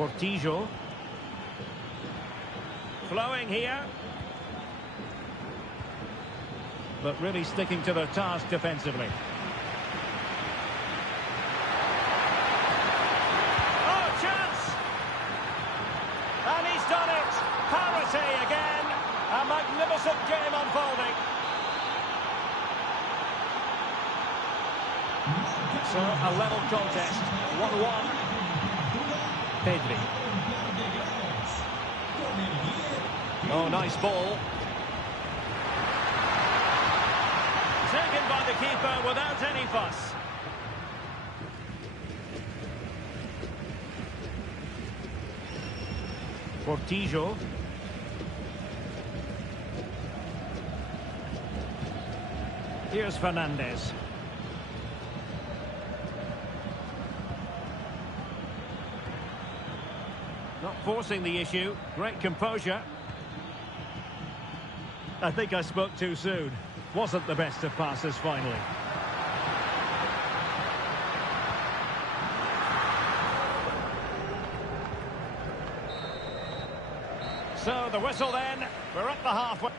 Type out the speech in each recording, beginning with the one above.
Portillo. Flowing here. But really sticking to their task defensively. Oh, chance! And he's done it! Parity again! A magnificent game unfolding. So, a level contest. 1-1. Pedri. Oh, nice ball. Taken by the keeper without any fuss. Portillo. Here's Fernandez. Not forcing the issue. Great composure. I think I spoke too soon. Wasn't the best of passes finally. So the whistle then. We're at the halfway.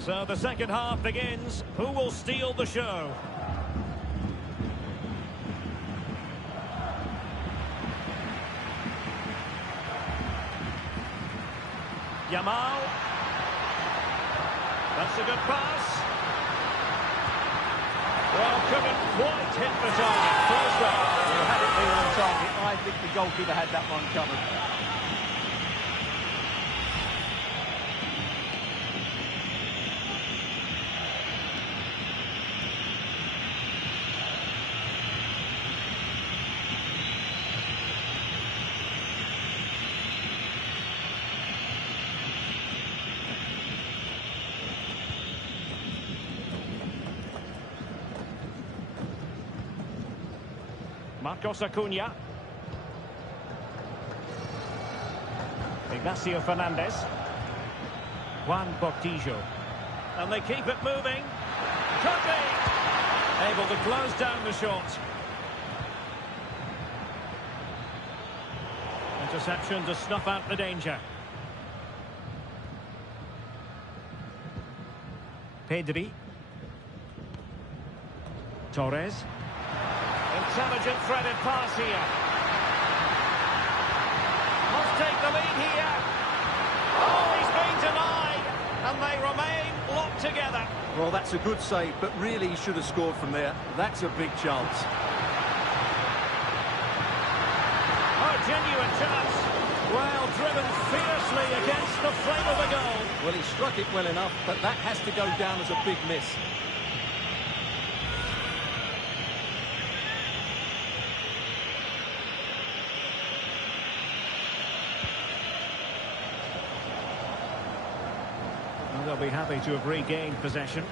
So the second half begins. Who will steal the show? Yamal. That's a good pass. Well, couldn't quite hit the target. Close up. He had it there on target. I think the goalkeeper had that one covered. Marcos Acuna. Ignacio Fernandez. Juan Portillo. And they keep it moving. Could be! Able to close down the shot. Interception to snuff out the danger. Pedri. Torres. Intelligent threaded pass here. Must take the lead here. Oh, he's been denied. And they remain locked together. Well, that's a good save, but really he should have scored from there. That's a big chance. Oh, genuine chance. Well, driven fiercely against the flame of the goal. Well, he struck it well enough, but that has to go down as a big miss. They'll be happy to have regained possession.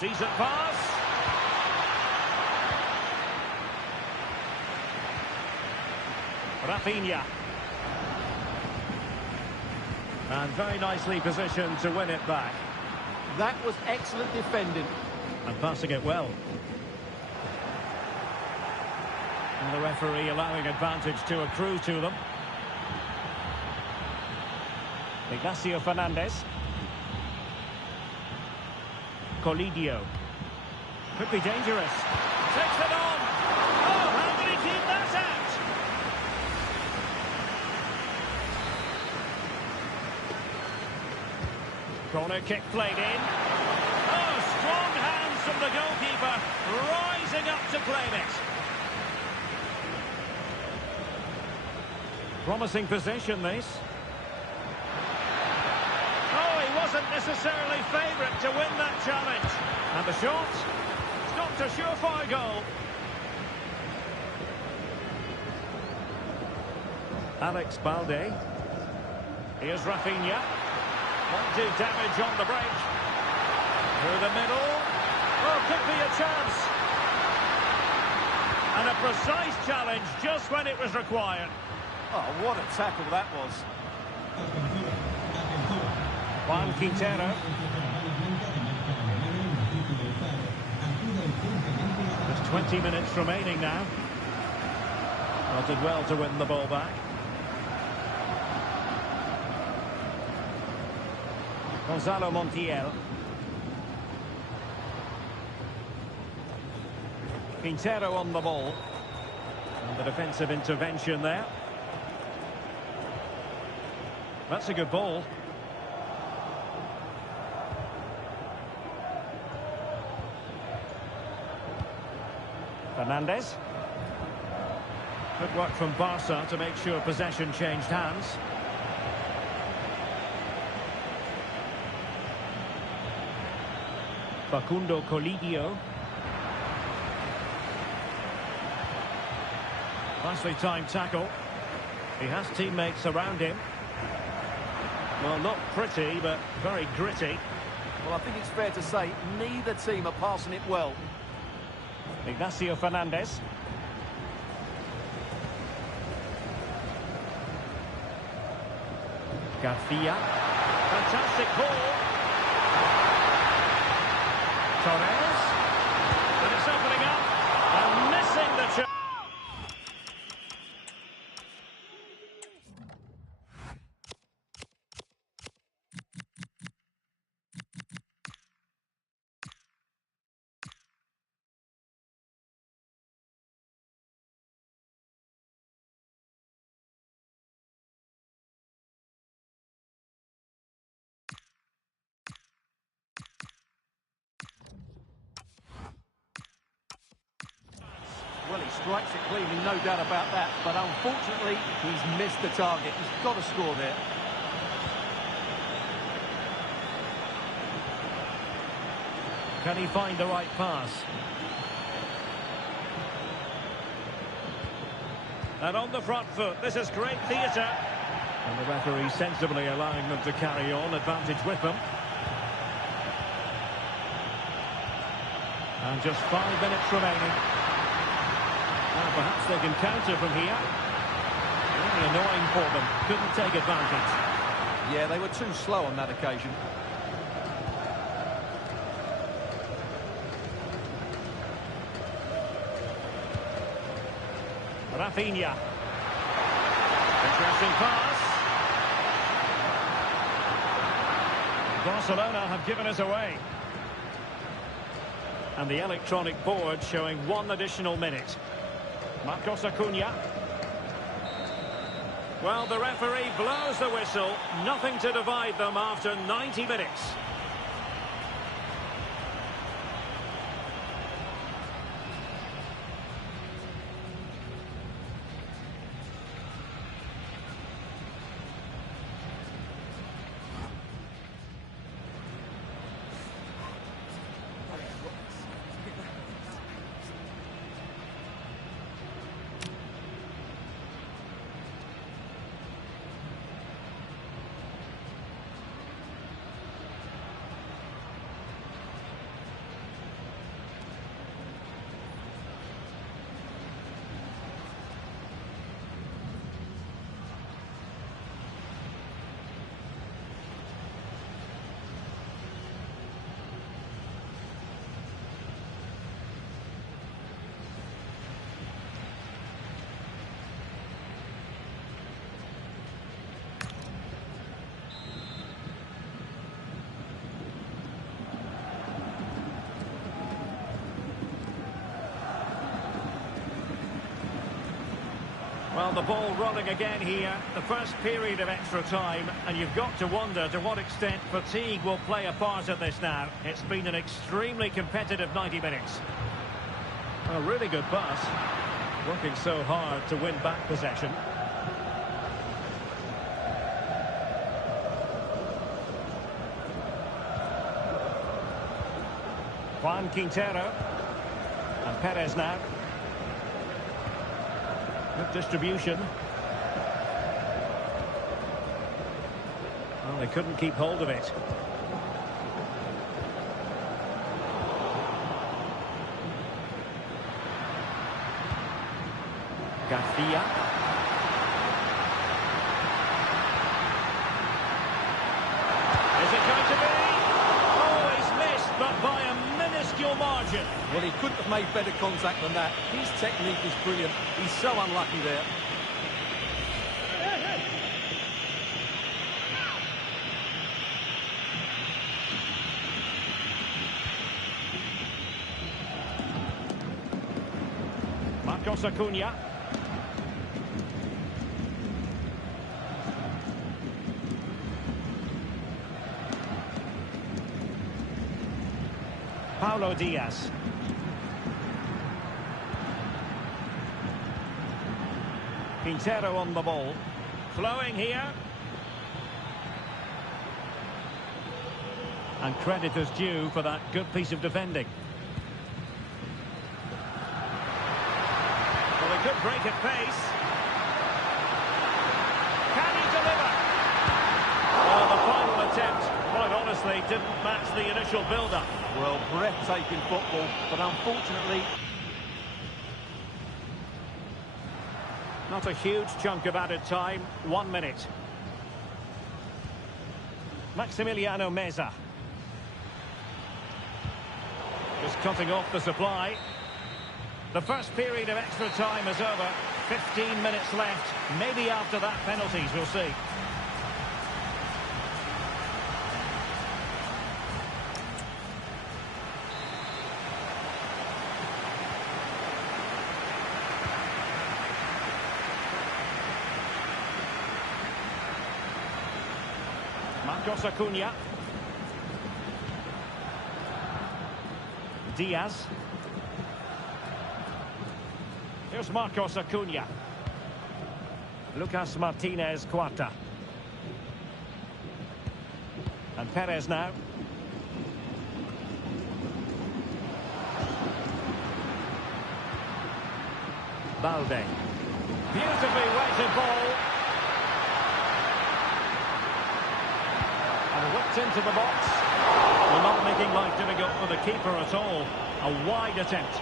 Decent pass. Rafinha. And very nicely positioned to win it back. That was excellent defending. And passing it well. And the referee allowing advantage to accrue to them. Ignacio Fernandez. Colidio. Could be dangerous. Takes it on. Oh, how did he keep that out? Corner kick played in. Oh, strong hands from the goalkeeper. Rising up to claim it. Promising possession, this. Wasn't necessarily favourite to win that challenge. And the shot stopped a surefire goal. Alex Balde. Here's Rafinha. Won't do damage on the break. Through the middle. Oh, could be a chance. And a precise challenge just when it was required. Oh, what a tackle that was. Juan Quintero. There's 20 minutes remaining now. Well, did well to win the ball back. Gonzalo Montiel. Quintero on the ball. And the defensive intervention there. That's a good ball. Fernandes. Good work from Barca to make sure possession changed hands. Facundo Colidio. Nicely timed tackle. He has teammates around him. Well, not pretty, but very gritty. Well, I think it's fair to say neither team are passing it well. Ignacio Fernandez. Garcia. Fantastic ball. Torres. And it's opening up and missing the chance. Well, he strikes it cleanly, no doubt about that. But unfortunately, he's missed the target. He's got to score there. Can he find the right pass? And on the front foot, this is great theatre. And the referee sensibly allowing them to carry on, advantage with them. And just 5 minutes remaining. Now perhaps they can counter from here. Really annoying for them. Couldn't take advantage. Yeah, they were too slow on that occasion. Rafinha. Interesting pass. Barcelona have given us away. And the electronic board showing 1 additional minute. Marcos Acuna. Well, the referee blows the whistle. Nothing to divide them after 90 minutes. Well, the ball rolling again here, the first period of extra time, and you've got to wonder to what extent fatigue will play a part in this now. It's been an extremely competitive 90 minutes. A really good pass, working so hard to win back possession. Juan Quintero, and Perez now. Good distribution. Well, they couldn't keep hold of it. Garcia. decision. Well, he couldn't have made better contact than that. His technique is brilliant. He's so unlucky there. Marcos Acuna. Paulo Diaz. Quintero on the ball. Flowing here. And credit is due for that good piece of defending. Well, a good break at pace. Can he deliver? Well, the final attempt, quite honestly, didn't match the initial build-up. Well, breathtaking football, but unfortunately... Not a huge chunk of added time, 1 minute. Maximiliano Meza. Just cutting off the supply. The first period of extra time is over. 15 minutes left. Maybe after that, penalties, we'll see. Marcos Acuna. Diaz. Here's Marcos Acuna. Lucas Martinez Cuarta. And Perez now. Balde. Beautifully weighted ball. And whipped into the box. Well, not making life difficult for the keeper at all. A wide attempt.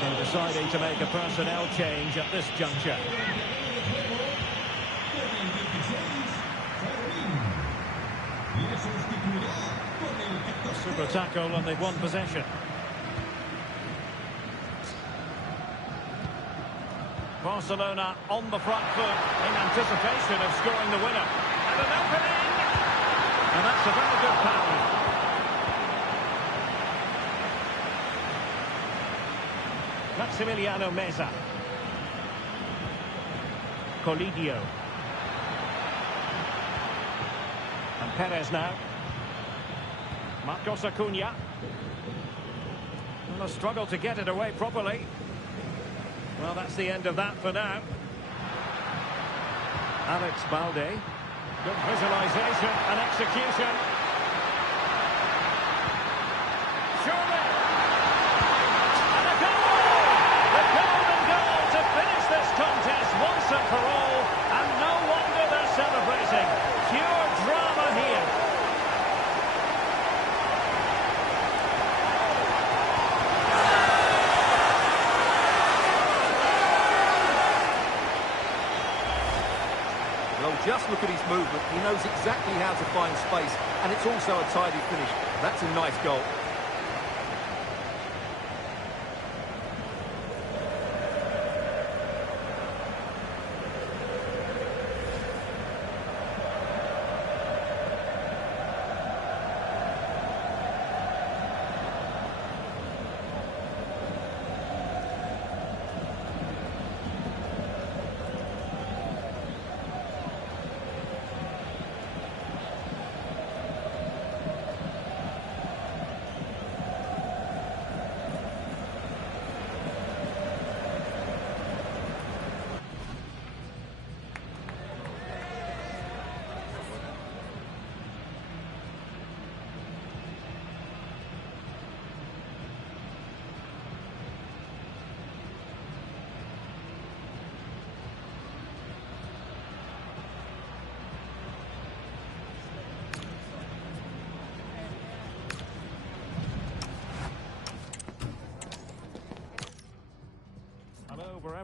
So deciding to make a personnel change at this juncture. A super tackle and they've won possession. Barcelona on the front foot in anticipation of scoring the winner. And an opening! And that's a very good pound. Maximiliano Meza. Colidio. And Perez now. Marcos Acuna. Well, a struggle to get it away properly. Well, that's the end of that for now. Alex Balde. Good visualization and execution. Surely. And a goal! The golden goal to finish this contest once and for all. And no wonder they're celebrating. Pure drama here. Well, just look at his movement. He knows exactly how to find space, and it's also a tidy finish. That's a nice goal.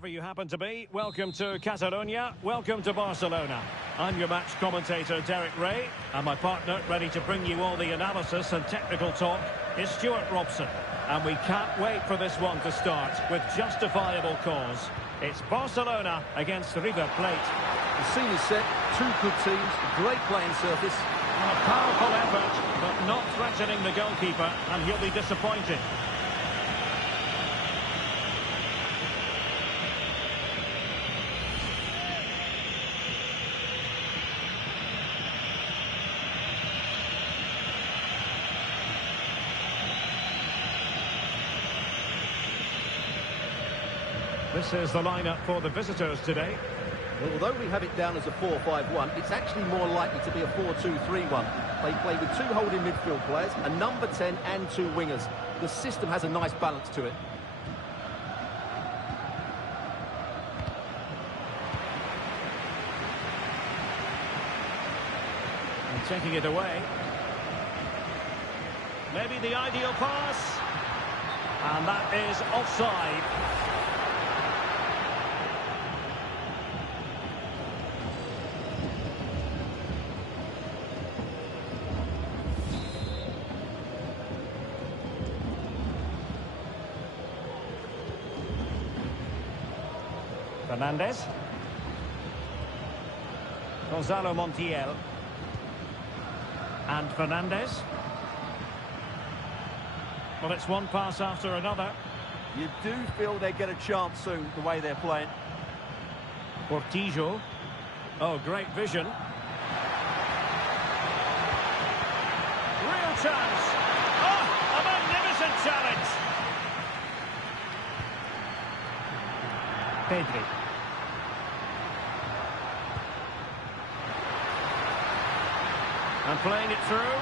wherever you happen to be. Welcome to Catalonia. Welcome to Barcelona. I'm your match commentator, Derek Ray, and my partner, ready to bring you all the analysis and technical talk, is Stuart Robson. And we can't wait for this one to start with justifiable cause. It's Barcelona against River Plate. The scene is set, two good teams, great playing surface. A powerful effort, but not threatening the goalkeeper, and he'll be disappointed. This is the lineup for the visitors today. Well, although we have it down as a 4-5-1, it's actually more likely to be a 4-2-3-1. They play with two holding midfield players, a number 10 and two wingers. The system has a nice balance to it. And taking it away. Maybe the ideal pass. And that is offside. Fernandez. Gonzalo Montiel. And Fernandez. Well, it's one pass after another. You do feel they get a chance soon, the way they're playing. Portillo. Oh, great vision. Real chance. Oh, a magnificent challenge. Pedri. And playing it through.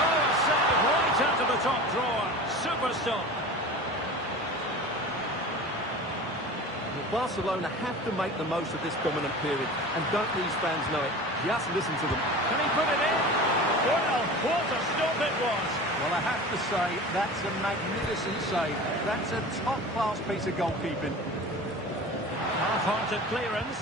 Oh, a save right out of the top drawer. Super stop. Barcelona have to make the most of this dominant period. And don't these fans know it? Just listen to them. Can he put it in? Well, what a stop it was. Well, I have to say, that's a magnificent save. That's a top-class piece of goalkeeping. Half-hearted clearance.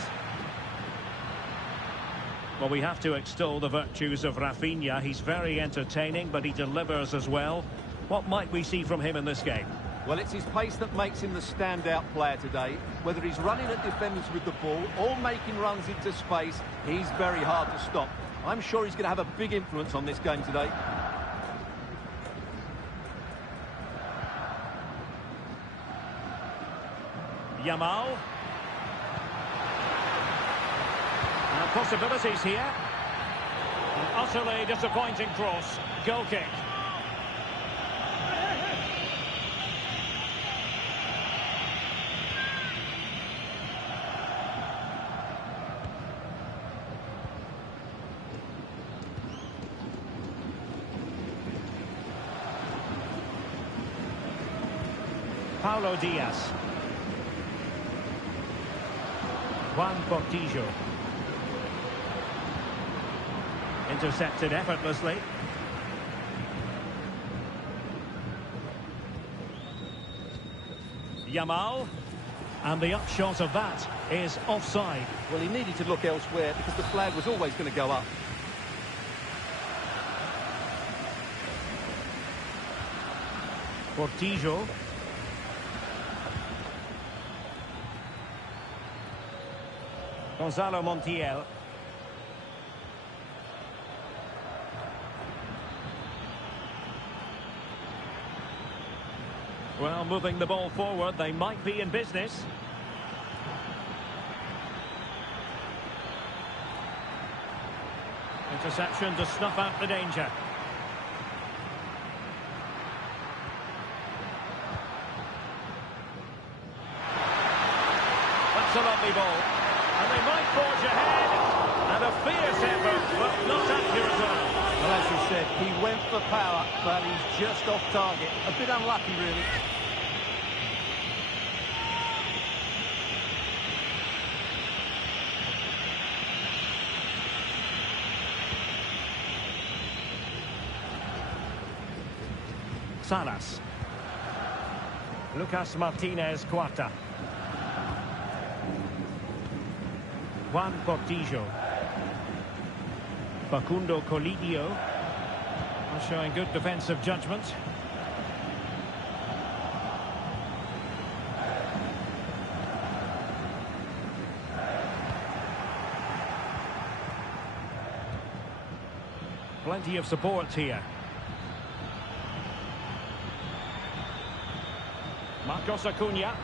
Well, we have to extol the virtues of Rafinha. He's very entertaining, but he delivers as well. What might we see from him in this game? Well, it's his pace that makes him the standout player today. Whether he's running at defenders with the ball or making runs into space, he's very hard to stop. I'm sure he's going to have a big influence on this game today. Yamal. And possibilities here. An utterly disappointing cross. Goal kick. Paulo Diaz. Juan Portillo. Intercepted effortlessly. Yamal. And the upshot of that is offside. Well, he needed to look elsewhere because the flag was always going to go up. Portillo. Gonzalo Montiel. Well, moving the ball forward, they might be in business. Interception to snuff out the danger. That's a lovely ball. And they might forge ahead. And a fierce effort, but not accurate enough. Well, as you said, he went for power, but he's just off target. A bit unlucky, really. Salas. Lucas Martinez Quarta. Juan Portillo. Facundo Colidio. Showing good defensive judgment. Plenty of support here. Marcos Acuna.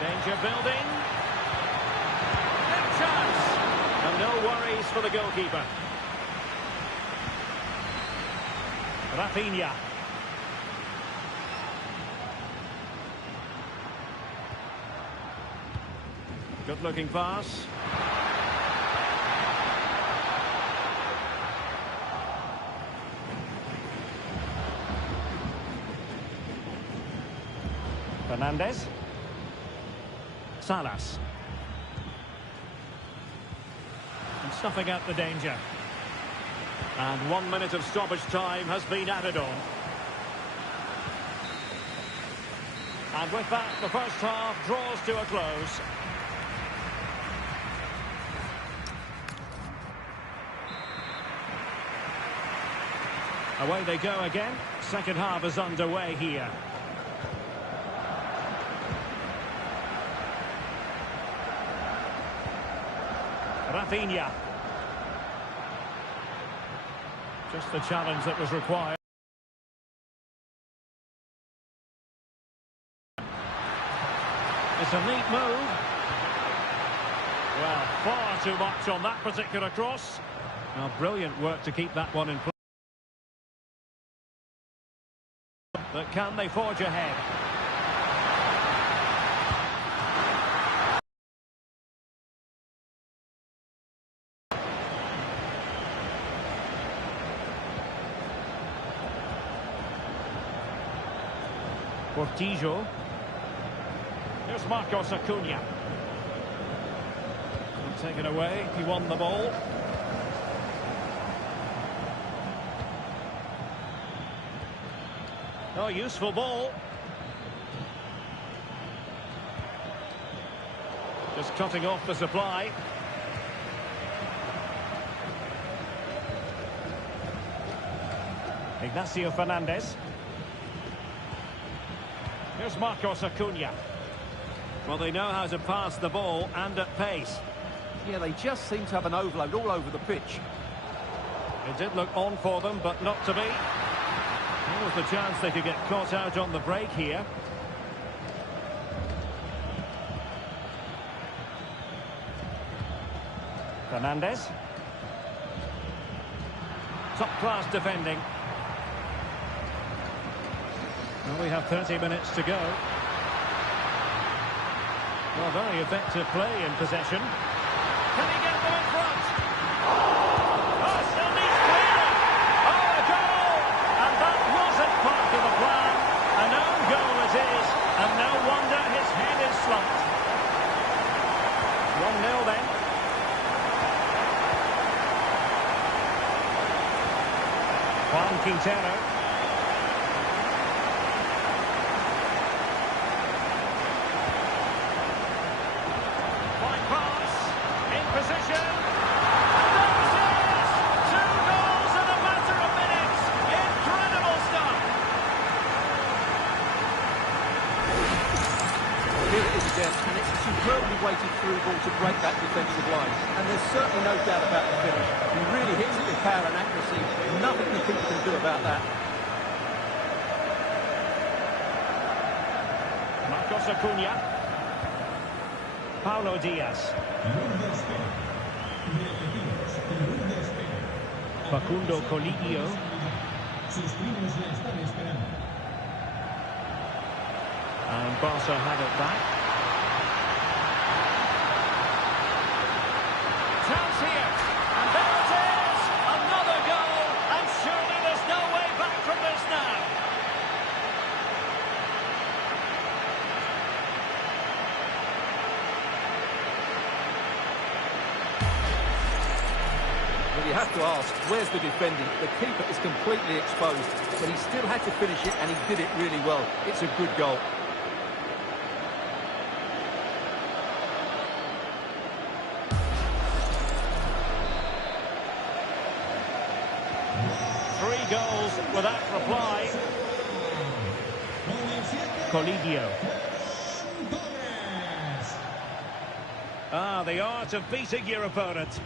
Danger building. Big chance. And no worries for the goalkeeper. Rafinha. Good looking pass. Fernandez. Salas. And snuffing out the danger. And 1 minute of stoppage time has been added on. And with that, the first half draws to a close. Away they go again. Second half is underway here. Rafinha. Just the challenge that was required. It's a neat move. Well, far too much on that particular cross. Now, brilliant work to keep that one in play. But can they forge ahead? Portillo. Here's Marcos Acuna. Taken away, he won the ball. Oh, useful ball. Just cutting off the supply. Ignacio Fernandez. Here's Marcos Acuna. Well, they know how to pass the ball and at pace. Yeah, they just seem to have an overload all over the pitch. It did look on for them, but not to be. There was the chance they could get caught out on the break here. Fernandez. Top-class defending. Well, we have 30 minutes to go. Well, very effective play in possession. Can he get them in front? Oh, still needs clearing. Oh, a goal! And that wasn't part of the plan. An own goal it is, and no wonder his head is slumped. 1-0 then. Juan Quintero. And it's a superbly weighted through ball to break that defensive line. And there's certainly no doubt about the finish. He really hits it with power and accuracy. Nothing the keeper can do about that. Marcos Acuna. Paulo Diaz. Facundo Colidio. And Barca have it back. Chance here. And there it is! Another goal! And surely there's no way back from this now. Well, you have to ask, where's the defending? The keeper is completely exposed, but he still had to finish it, and he did it really well. It's a good goal. Three goals without reply. Colidio. Ah, the art of beating your opponent.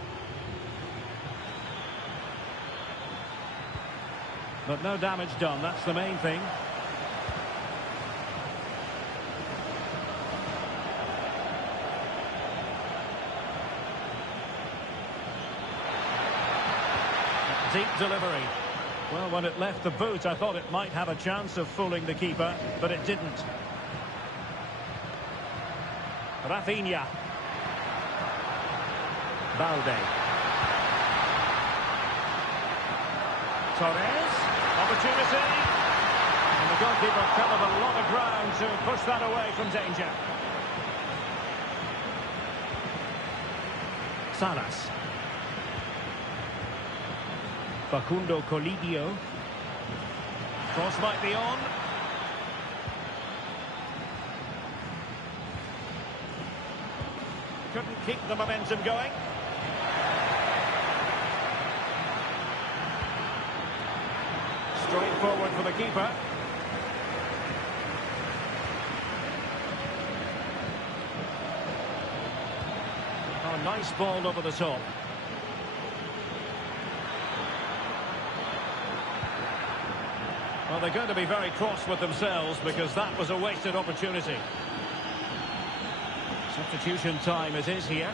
But no damage done, that's the main thing. Deep delivery. Well, when it left the boot, I thought it might have a chance of fooling the keeper, but it didn't. Rafinha. Balde. Torres. Opportunity. And the goalkeeper covered a lot of ground to push that away from danger. Salas. Facundo Colidio. Cross might be on. Couldn't keep the momentum going. Straight forward for the keeper. Oh, nice ball over the top. Well, they're going to be very cross with themselves because that was a wasted opportunity. Substitution time it is here.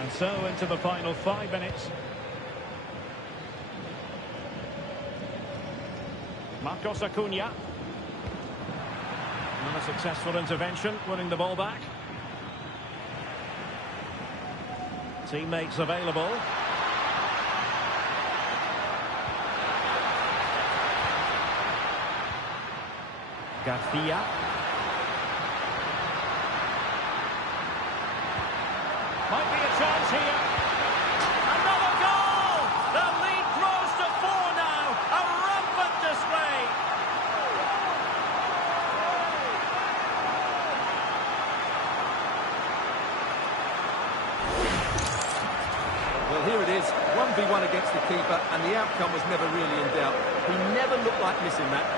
And so into the final 5 minutes. Marcos Acuna. And a successful intervention, winning the ball back. Teammates available. Garcia. Might be a chance here. Another goal! The lead grows to 4 now. A rampant display. Well, here it is, 1v1 against the keeper, and the outcome was never really in doubt. He never looked like missing that.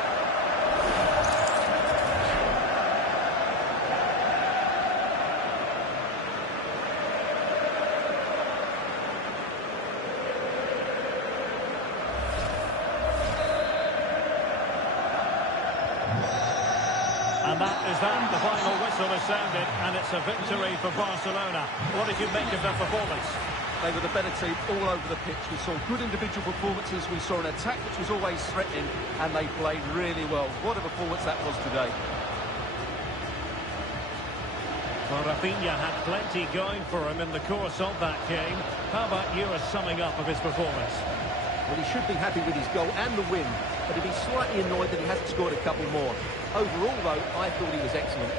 And that is that. The final whistle has sounded, and it's a victory for Barcelona. What did you make of their performance? They were the better team all over the pitch. We saw good individual performances. We saw an attack which was always threatening, and they played really well. What a performance that was today. Well, Rafinha had plenty going for him in the course of that game. How about you as summing up of his performance? Well, he should be happy with his goal and the win, but he'd be slightly annoyed that he hasn't scored a couple more. Overall, though, I thought he was excellent.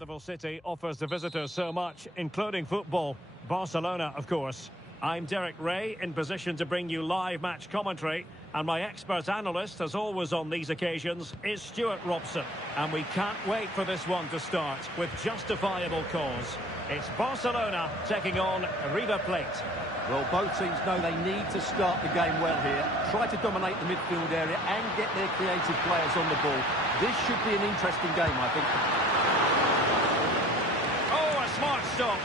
wonderful city offers the visitors so much, including football. Barcelona, of course. I'm Derek Ray, in position to bring you live match commentary. And my expert analyst, as always on these occasions, is Stuart Robson. And we can't wait for this one to start, with justifiable cause. It's Barcelona taking on River Plate. Well, both teams know they need to start the game well here. Try to dominate the midfield area and get their creative players on the ball. This should be an interesting game, I think. Oh, a smart stop.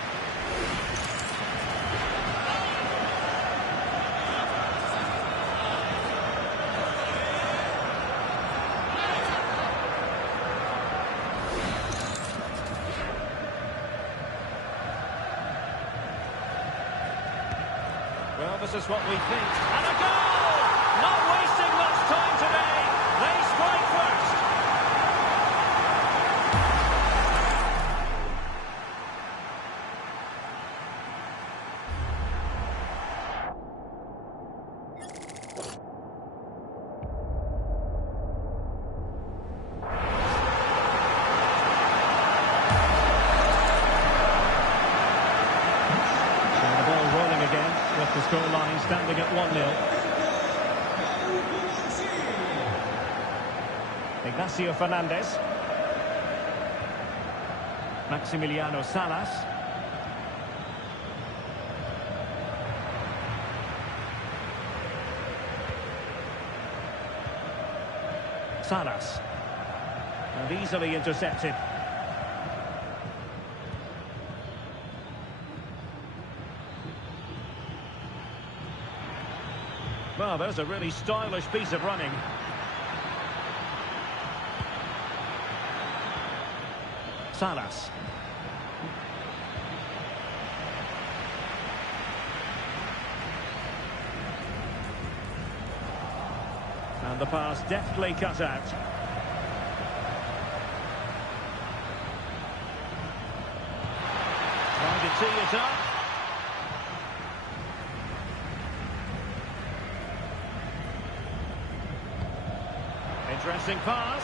Well, this is what we think. And a goal! Not wasting much time today. They strike first. The scoreline standing at 1-0. Ignacio Fernandez. Maximiliano Salas. Salas. And easily intercepted. Well, there's a really stylish piece of running. Salas. And the pass deftly cut out. Trying to tee it up. Interesting pass.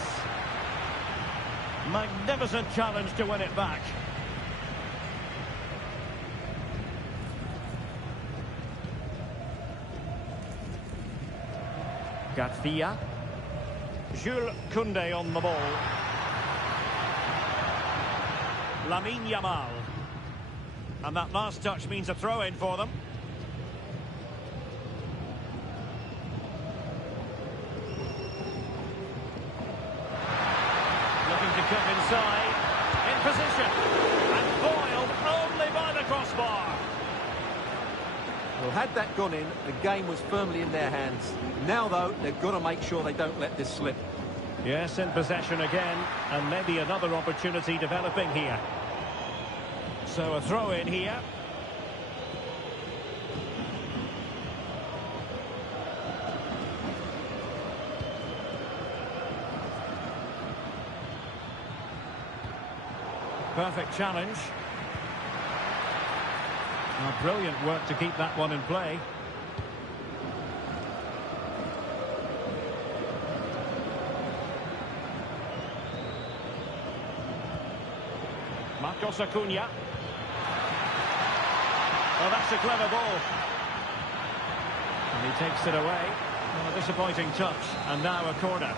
Magnificent challenge to win it back. Garcia. Jules Koundé on the ball. Lamine Yamal. And that last touch means a throw-in for them. Come inside, in position, and foiled only by the crossbar. Well, had that gone in, the game was firmly in their hands. Now, though, they've got to make sure they don't let this slip. Yes, in possession again, and maybe another opportunity developing here. So a throw in here. Perfect challenge. Oh, brilliant work to keep that one in play. Marcos Acuna. Oh, that's a clever ball. And he takes it away. Oh, a disappointing touch. And now a corner.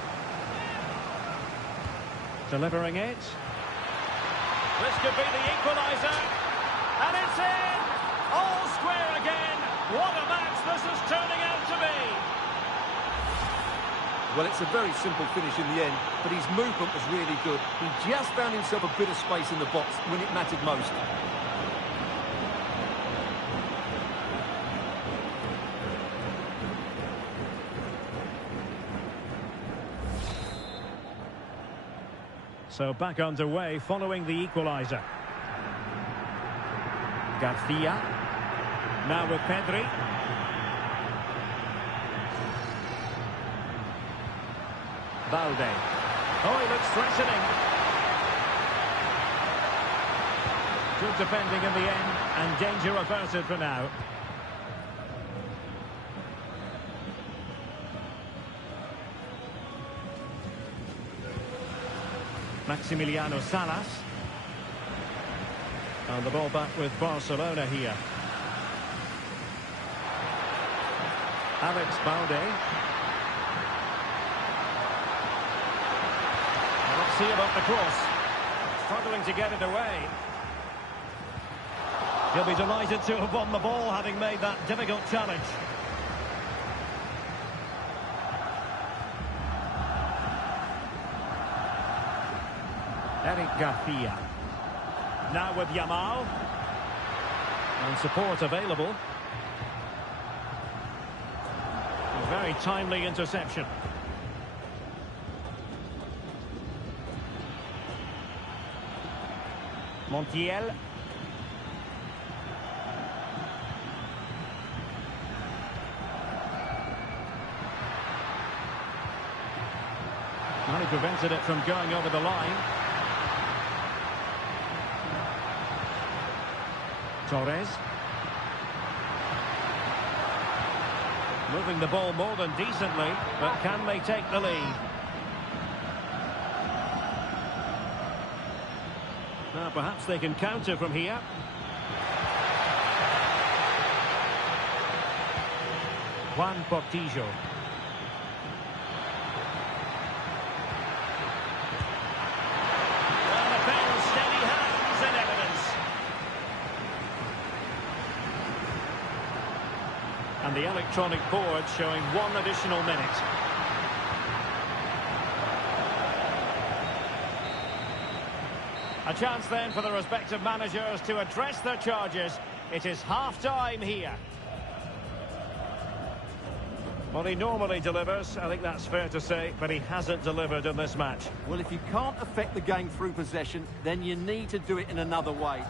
Delivering it. This could be the equaliser, and it's in! All square again. What a match this is turning out to be. Well, it's a very simple finish in the end, but his movement was really good. He just found himself a bit of space in the box when it mattered most. So back underway following the equaliser. Garcia. Now with Pedri. Balde. Oh, he looks threatening. Good defending in the end, and danger averted for now. Maximiliano Salas. And the ball back with Barcelona here. Alex Balde. Let's see about the cross. Struggling to get it away. He'll be delighted to have won the ball, having made that difficult challenge. Eric Garcia. Now with Yamal. And support available. A very timely interception. Montiel. Well, he prevented it from going over the line. Torres. Moving the ball more than decently, but can they take the lead? Now perhaps they can counter from here. Juan Portillo. And a pair of steady hands in evidence. And the electronic board showing 1 additional minute. A chance then for the respective managers to address their charges. It is half-time here. Well, he normally delivers, I think that's fair to say, but he hasn't delivered in this match. Well, if you can't affect the game through possession, then you need to do it in another way.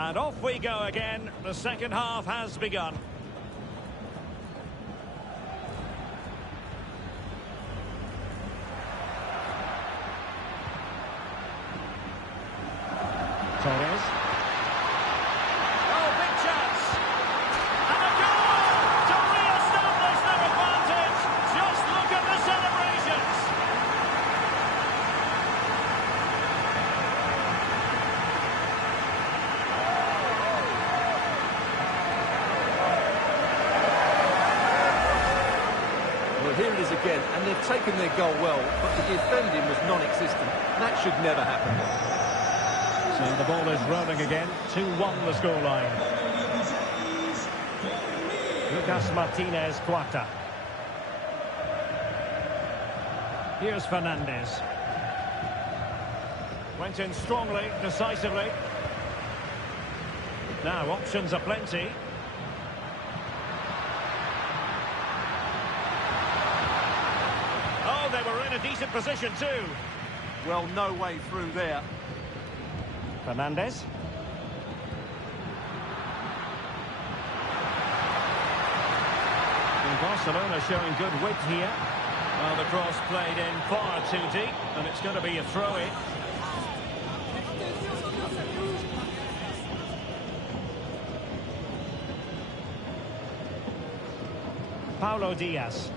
And off we go again. The second half has begun. Torres. Oh, big chance. And a goal to re-establish their advantage. Just look at the celebrations. Here it is again, and they've taken their goal well, but the defending was non-existent. That should never happen. So the ball is rolling again. 2-1 the scoreline. Lucas Martinez Quarta. Here's Fernandez. Went in strongly, decisively. Now options are plenty. They were in a decent position too. Well, no way through there. Fernandez. And Barcelona showing good width here. Well, the cross played in far too deep, and it's going to be a throw-in. Paulo Diaz.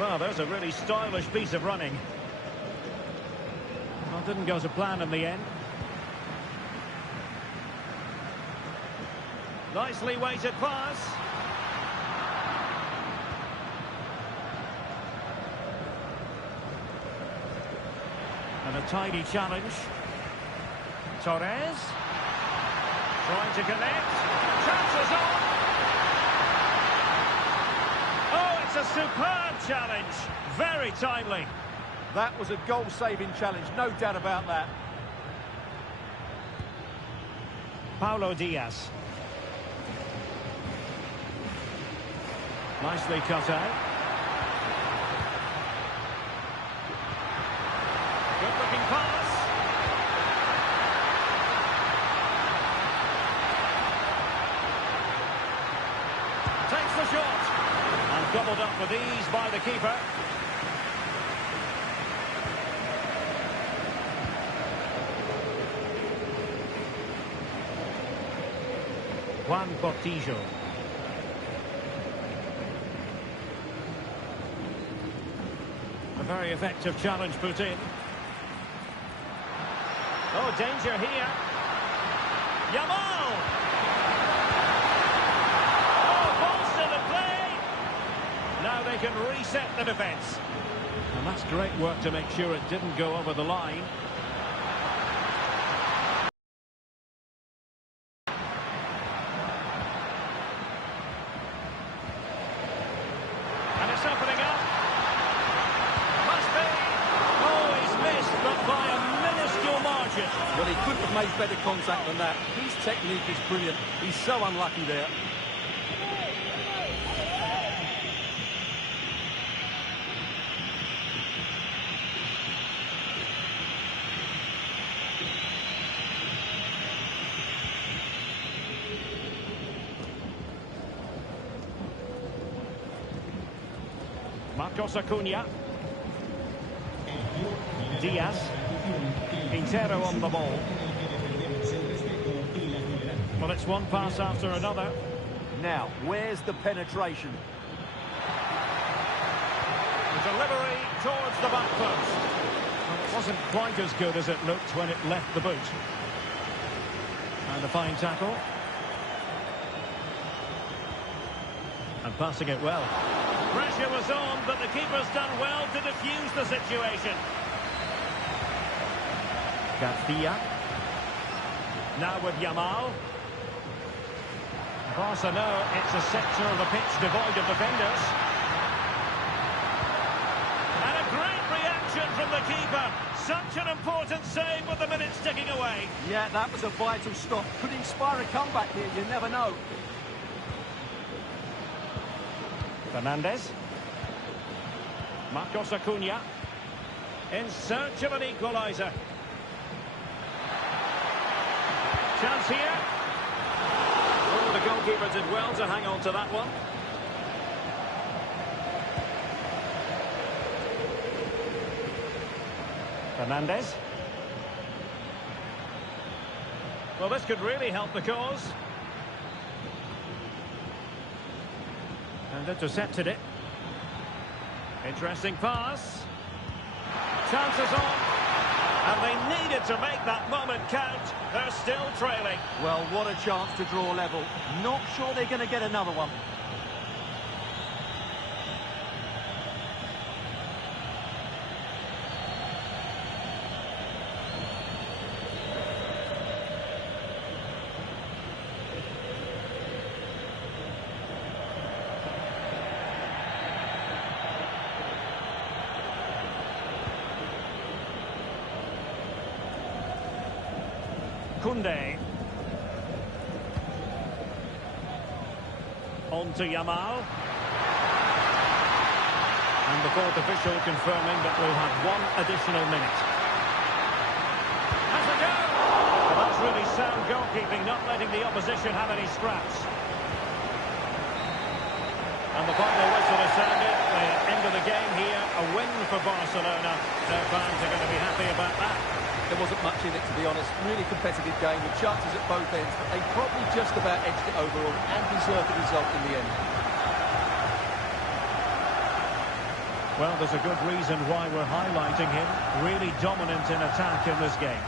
Well, there's a really stylish piece of running. Well, didn't go to plan in the end. Nicely weighted pass. And a tidy challenge. Torres. Trying to connect. Chances on. Oh, it's a superb challenge. Very timely. That was a goal-saving challenge, no doubt about that. Paulo Diaz. Nicely cut out. Good looking pass. Takes the shot. And gobbled up with ease by the keeper. Juan Portillo. A very effective challenge put in. Oh, danger here. Yamal! Oh, ball still in play! Now they can reset the defence. And that's great work to make sure it didn't go over the line. And it's opening up. Must be. Oh, he's missed, but by a minuscule margin. Well, he couldn't have made better contact than that. His technique is brilliant. He's so unlucky there. Marcos Acuna. Diaz. Quintero on the ball. Well, it's one pass after another. Now, where's the penetration? Delivery towards the back post. Well, it wasn't quite as good as it looked when it left the boot. And a fine tackle. And passing it well. Pressure was on, but the keeper's done well to defuse the situation. Garcia. Now with Yamal. Barca know it's a section of the pitch devoid of defenders. And a great reaction from the keeper. Such an important save with the minutes ticking away. Yeah, that was a vital stop. Could inspire a comeback here, you never know. Fernandez. Marcos Acuna. In search of an equaliser. Chance here. Oh, the goalkeeper did well to hang on to that one. Fernandez. Well, this could really help the cause. And intercepted it. Interesting pass. Chances on. And they needed to make that moment count. They're still trailing. Well, what a chance to draw level. Not sure they're going to get another one. Koundé. On to Yamal. And the fourth official confirming that we'll have one additional minute. Has a go! Well, that's really sound goalkeeping, not letting the opposition have any scraps. And the final whistle is sounded. The end of the game here, a win for Barcelona. Their fans are going to be happy about that. There wasn't much in it, to be honest. Really competitive game with chances at both ends, but they probably just about edged it overall and deserved the result in the end. Well, there's a good reason why we're highlighting him. Really dominant in attack in this game.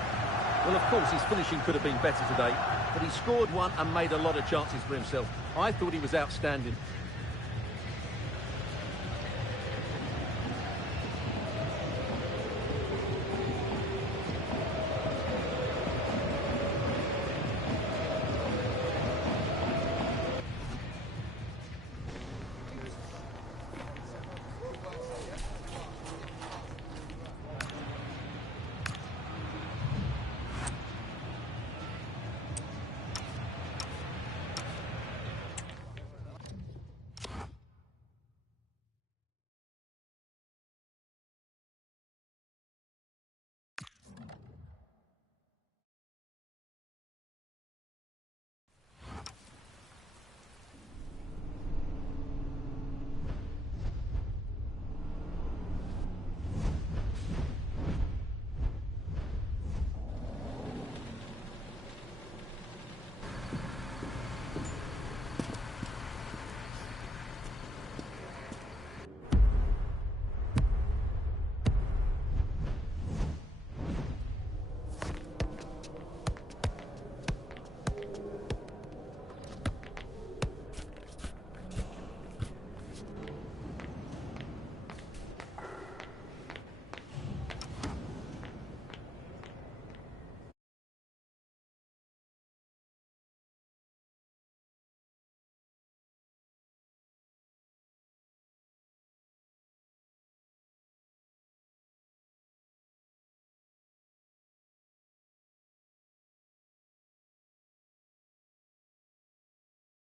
Well, of course, his finishing could have been better today, but he scored one and made a lot of chances for himself. I thought he was outstanding.